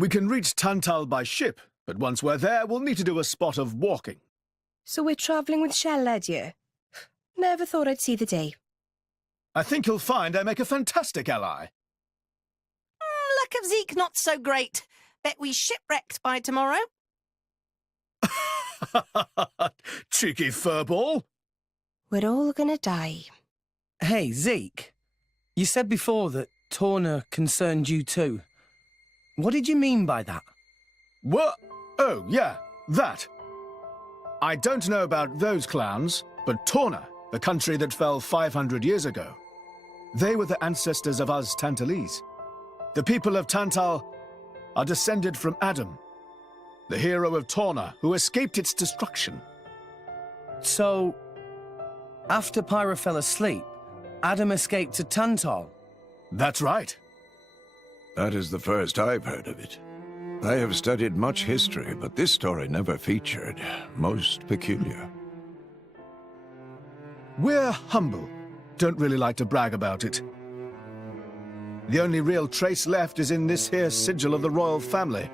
We can reach Tantal by ship, but once we're there, we'll need to do a spot of walking. So we're travelling with Shell, dear? Never thought I'd see the day. I think you'll find I make a fantastic ally. Luck of Zeke not so great. Bet we shipwrecked by tomorrow. Cheeky furball. We're all gonna die. Hey, Zeke. You said before that Torna concerned you too. What did you mean by that? What? Oh, yeah, that. I don't know about those clans, but Torna, the country that fell 500 years ago, they were the ancestors of us Tantalese. The people of Tantal are descended from Adam, the hero of Torna who escaped its destruction. So, after Pyra fell asleep, Adam escaped to Tantal? That's right. That is the first I've heard of it. I have studied much history, but this story never featured. Most peculiar. We're humble. Don't really like to brag about it. The only real trace left is in this here sigil of the royal family.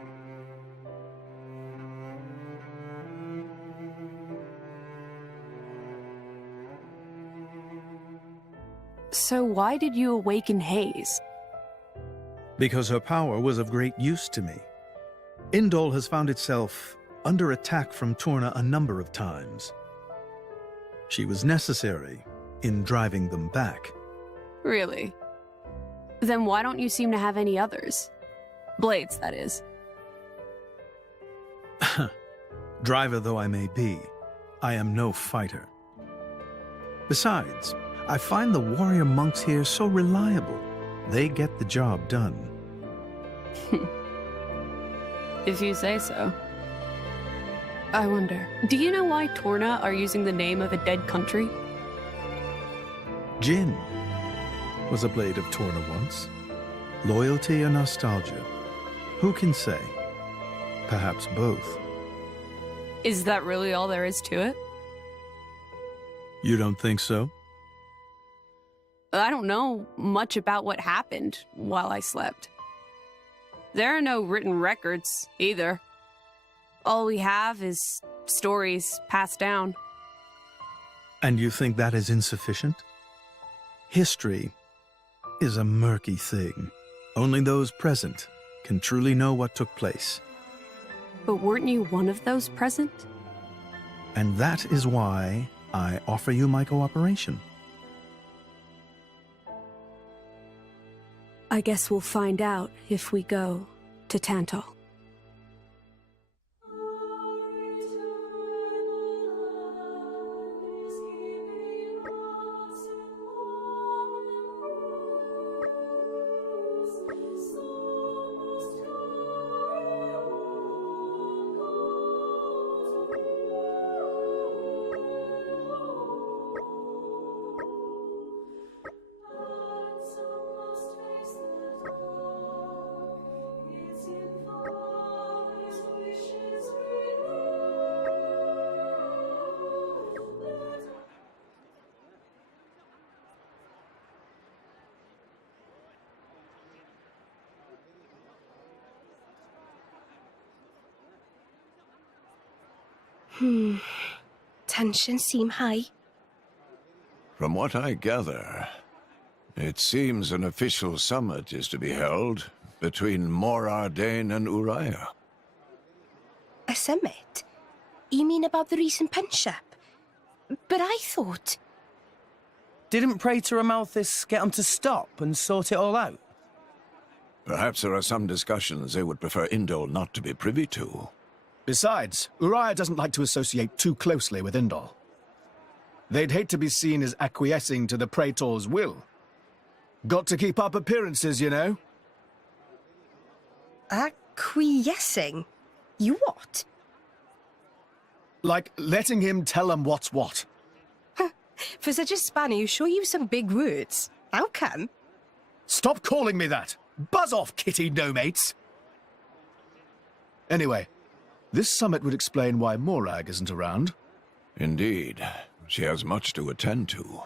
So why did you awaken Haze? Because her power was of great use to me. Indol has found itself under attack from Torna a number of times. She was necessary in driving them back. Really? Then why don't you seem to have any others? Blades, that is. Driver though I may be, I am no fighter. Besides, I find the warrior monks here so reliable. They get the job done. If you say so. I wonder, do you know why Torna are using the name of a dead country? Jin was a blade of Torna once. Loyalty or nostalgia? Who can say? Perhaps both. Is that really all there is to it? You don't think so? I don't know much about what happened while I slept. There are no written records, either. All we have is stories passed down. And you think that is insufficient? History is a murky thing. Only those present can truly know what took place. But weren't you one of those present? And that is why I offer you my cooperation. I guess we'll find out if we go to Tantal. Tensions seem high. From what I gather, it seems an official summit is to be held between Morardain and Uriah. A summit? You mean about the recent punch-up? But I thought... Didn't Praetor Amalthus get them to stop and sort it all out? Perhaps there are some discussions they would prefer Indol not to be privy to. Besides, Uriah doesn't like to associate too closely with Indol. They'd hate to be seen as acquiescing to the Praetor's will. Got to keep up appearances, you know. Acquiescing? You what? Like letting him tell them what's what. For such a spanner, you sure use some big words. How come? Stop calling me that! Buzz off, kitty no-mates! Anyway, this summit would explain why Morag isn't around. Indeed. She has much to attend to.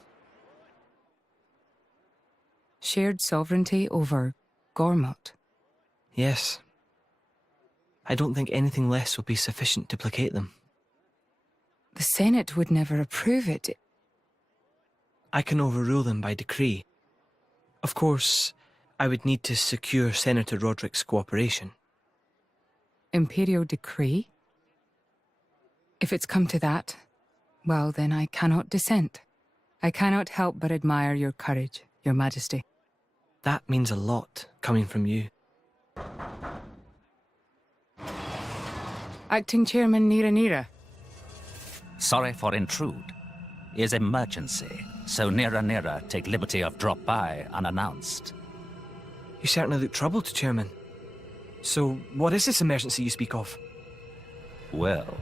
Shared sovereignty over Gormott. Yes. I don't think anything less will be sufficient to placate them. The Senate would never approve it. I can overrule them by decree. Of course, I would need to secure Senator Roderick's cooperation. Imperial decree? If it's come to that, well, then I cannot dissent. I cannot help but admire your courage, Your Majesty. That means a lot, coming from you. Acting Chairman Nira. Sorry for intrude. Is emergency, so Nira take liberty of drop by unannounced. You certainly look troubled, Chairman. So, what is this emergency you speak of? Well...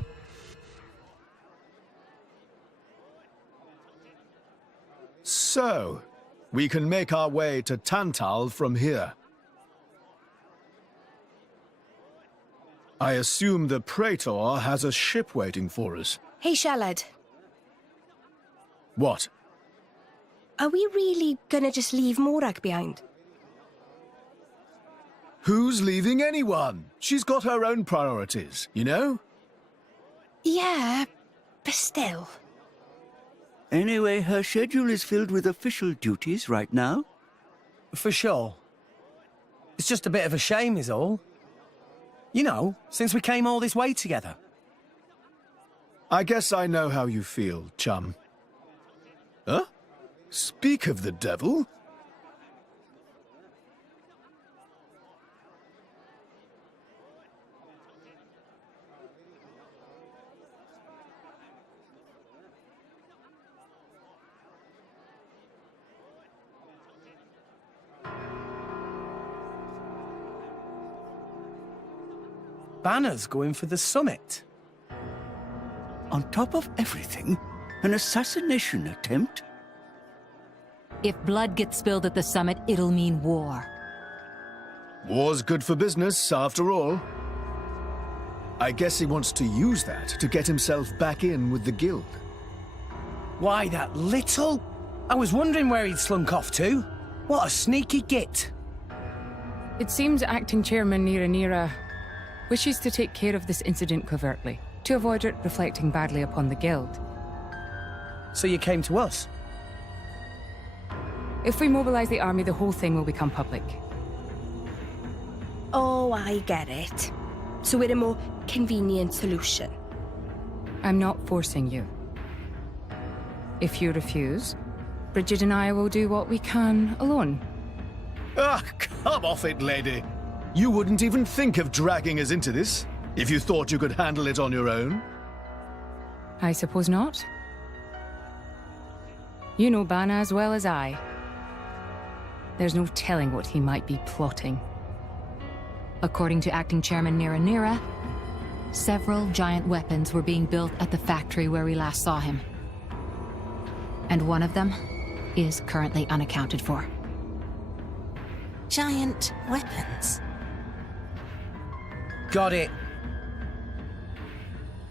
So, we can make our way to Tantal from here. I assume the Praetor has a ship waiting for us. Hey, Shalad. What? Are we really gonna just leave Morag behind? Who's leaving anyone? She's got her own priorities, you know? Yeah, but still. Anyway, her schedule is filled with official duties right now. For sure. It's just a bit of a shame is all. You know, since we came all this way together. I guess I know how you feel, chum. Huh? Speak of the devil. Banners going for the summit. On top of everything, an assassination attempt? If blood gets spilled at the summit, it'll mean war. War's good for business, after all. I guess he wants to use that to get himself back in with the guild. Why, that little? I was wondering where he'd slunk off to. What a sneaky git. It seems Acting Chairman Nira wishes to take care of this incident covertly, to avoid it reflecting badly upon the guild. So you came to us? If we mobilize the army, the whole thing will become public. Oh, I get it. So we're a more convenient solution. I'm not forcing you. If you refuse, Bridget and I will do what we can alone. Ah, come off it, lady. You wouldn't even think of dragging us into this, if you thought you could handle it on your own. I suppose not. You know Bana as well as I. There's no telling what he might be plotting. According to Acting Chairman Nira, several giant weapons were being built at the factory where we last saw him. And one of them is currently unaccounted for. Giant weapons? Got it.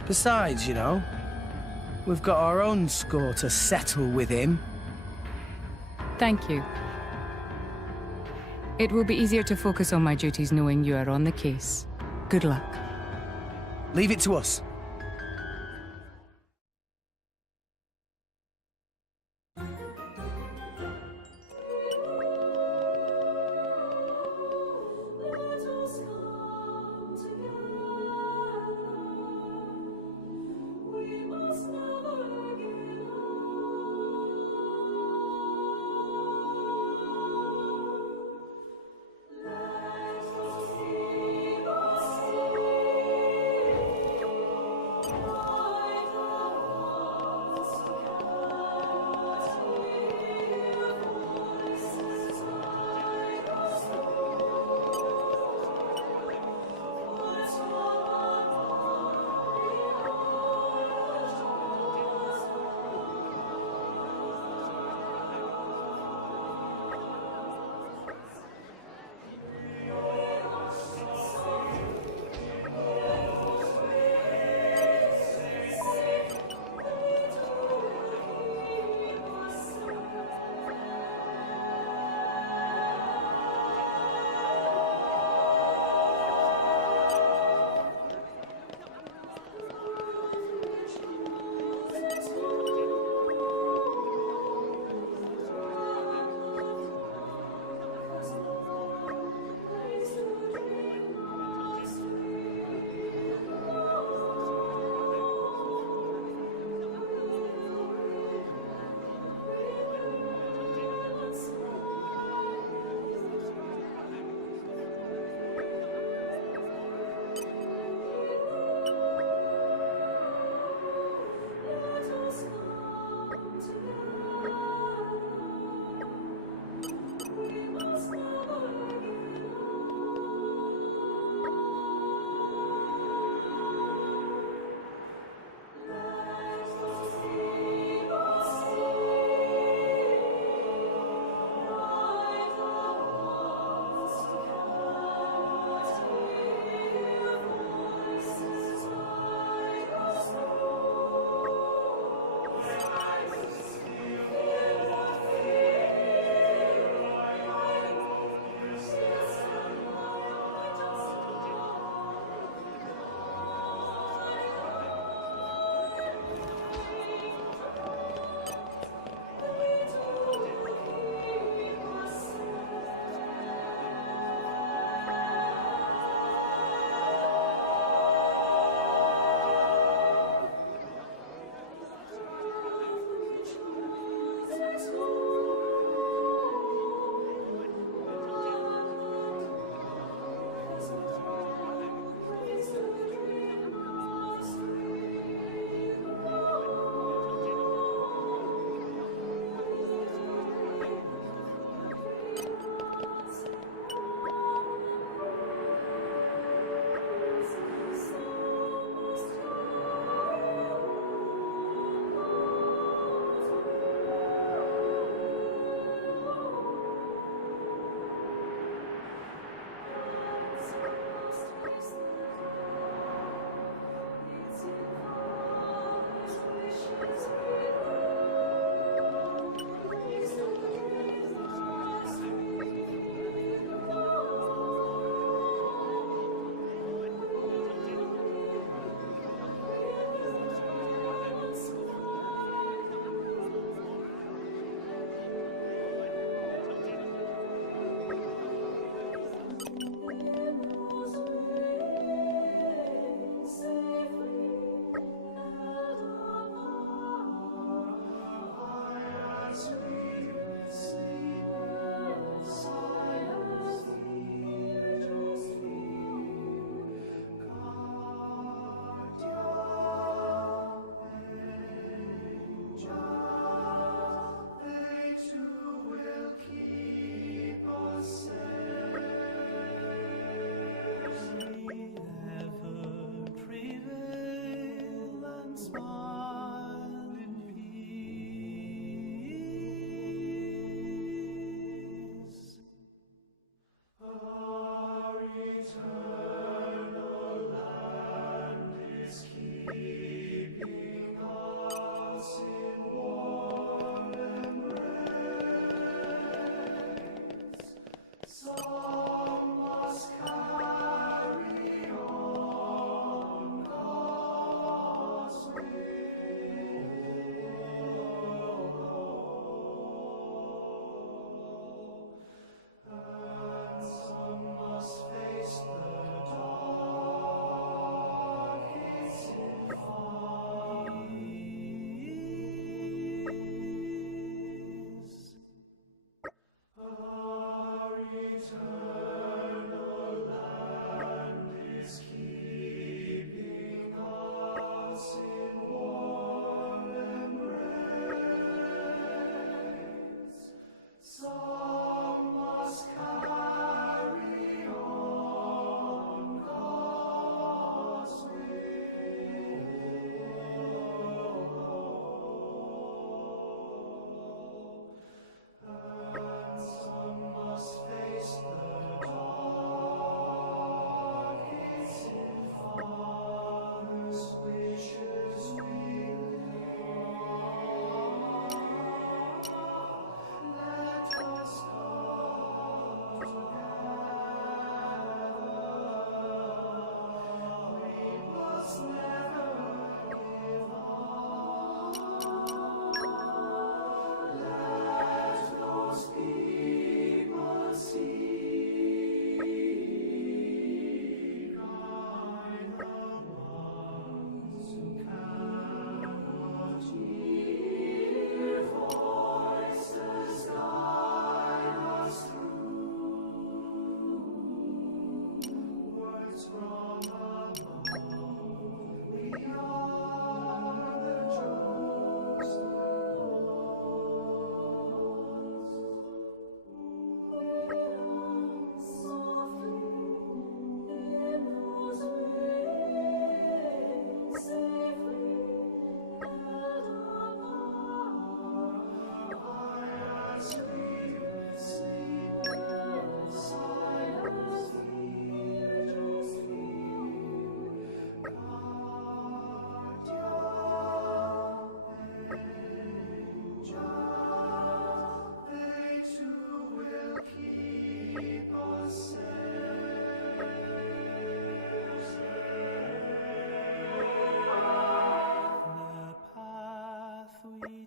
Besides, you know, we've got our own score to settle with him. Thank you. It will be easier to focus on my duties knowing you are on the case. Good luck. Leave it to us.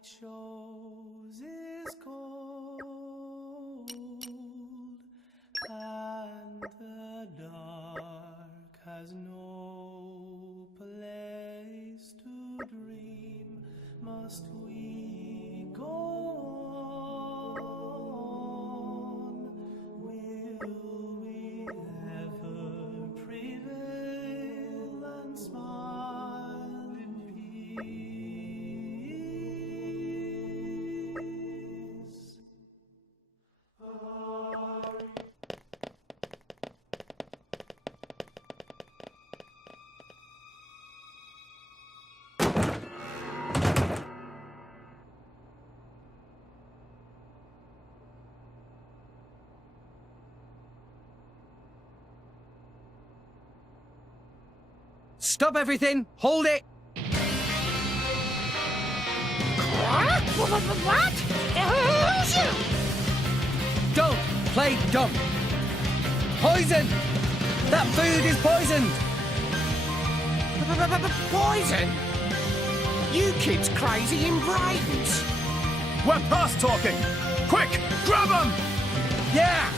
chose is cold, and the dark has no place to dream. Must we go on? Will we ever prevail and smile in peace? Stop everything! Hold it! What? Don't play dumb! Poison! That food is poisoned! Poison? You kids crazy in brains. We're past talking! Quick, grab them! Yeah!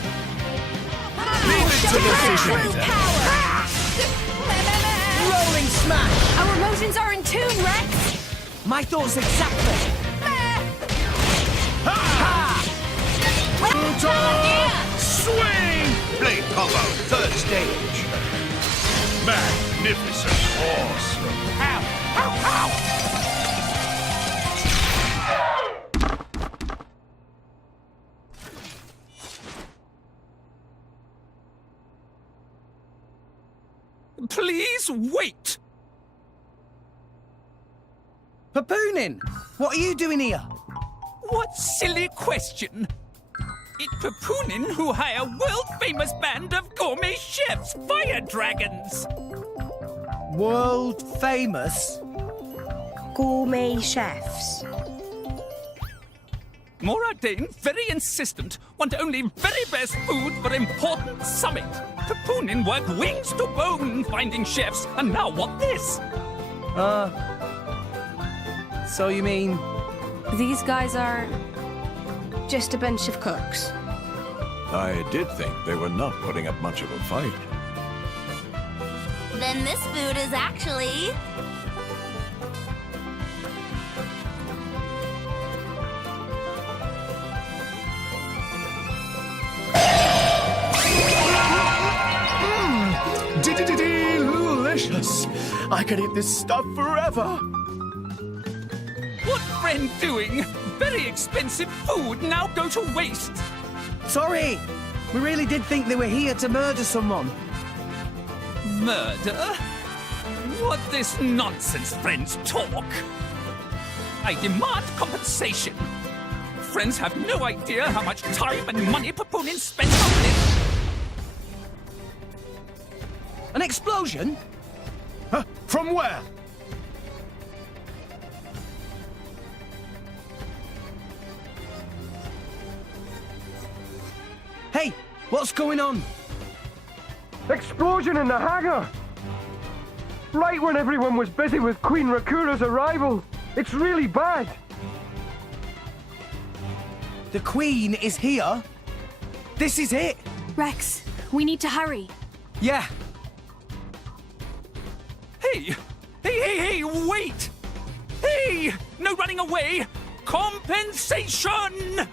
Leave it to the refrigerator! Rolling smash! Our emotions are in tune, Rex! My thoughts exactly! Swing! Blade combo, third stage. Magnificent! Awesome! Ow! Ow! Ow! Please wait! Papoonin! What are you doing here? What silly question! It's Papoonin who hire world-famous band of gourmet chefs, fire dragons! World famous? Gourmet chefs. Moradane, very insistent, want only very best food for important summit. Papoonin work wings to bone finding chefs, and now want this. So you mean... These guys are just a bunch of cooks. I did think they were not putting up much of a fight. Then this food is actually... Delicious! I could eat this stuff forever! What friend doing? Very expensive food now go to waste. Sorry! We really did think they were here to murder someone. Murder? What this nonsense friends talk? I demand compensation. Friends have no idea how much time and money Papoonin spent on this. An explosion? Huh? From where? Hey, what's going on? Explosion in the hangar! Right when everyone was busy with Queen Rakura's arrival. It's really bad. The Queen is here? This is it? Rex, we need to hurry. Yeah. Hey, wait! Hey, no running away! Compensation!